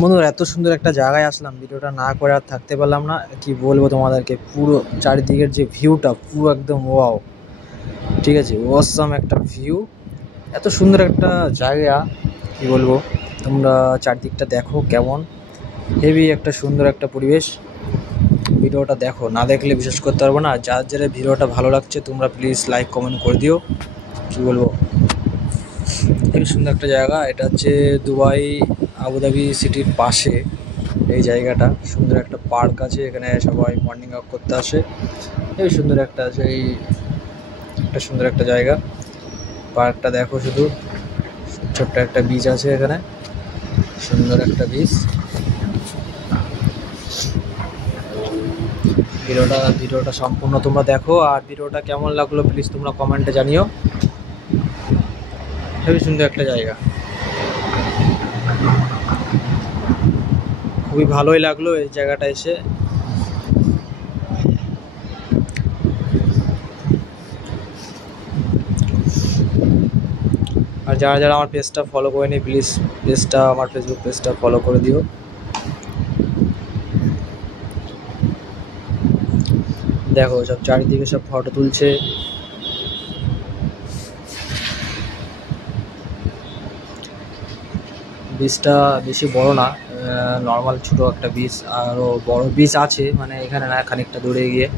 বন্ধুরা এত সুন্দর একটা জায়গায় আসলাম, ভিডিওটা না করে আর থাকতে পারলাম না। কি বলবো তোমাদেরকে, পুরো চারিদিকের যে ভিউটা পুরো একদম ওয়াও, ঠিক আছে, অসাম একটা ভিউ। এত সুন্দর একটা জায়গা, কি বলবো। তোমরা চারদিকটা দেখো কেমন হেভি একটা সুন্দর একটা পরিবেশ। ভিডিওটা দেখো, না দেখলে বিশ্বাস করতে পারবো না। যার যারা ভিডিওটা ভালো লাগছে তোমরা প্লিজ লাইক কমেন্ট করে দিও। কি বলবো, হেবি সুন্দর একটা জায়গা। এটা হচ্ছে দুবাই আবুধাবি সিটির পাশে এই জায়গাটা। সুন্দর একটা পার্ক আছে, এখানে সবাই মর্নিং ওয়াক করতে আসে। হেবি সুন্দর একটা আছে, এই একটা সুন্দর একটা জায়গা। পার্কটা দেখো শুধু, ছোট্ট একটা বিচ আছে এখানে, সুন্দর একটা বিচ। ভিডিওটা সম্পূর্ণ তোমরা দেখো, আর ভিডিওটা কেমন লাগলো প্লিজ তোমরা কমেন্টে জানিও। হেবি সুন্দর একটা জায়গা, খুবই ভালোই লাগলো এই জায়গাটা এসে। আর যারা যারা আমার পেজটা ফলো করেনি প্লিজ পেজটা, আমার ফেসবুক পেজটা ফলো করে দিও। দেখো সব চারিদিকে সব ফটো তুলছে। বীজটা বেশি বড় না, নর্মাল ছোট একটা বীজ। আরও বড় বীজ আছে, মানে এখানে না, খানিকটা দূরে গিয়ে।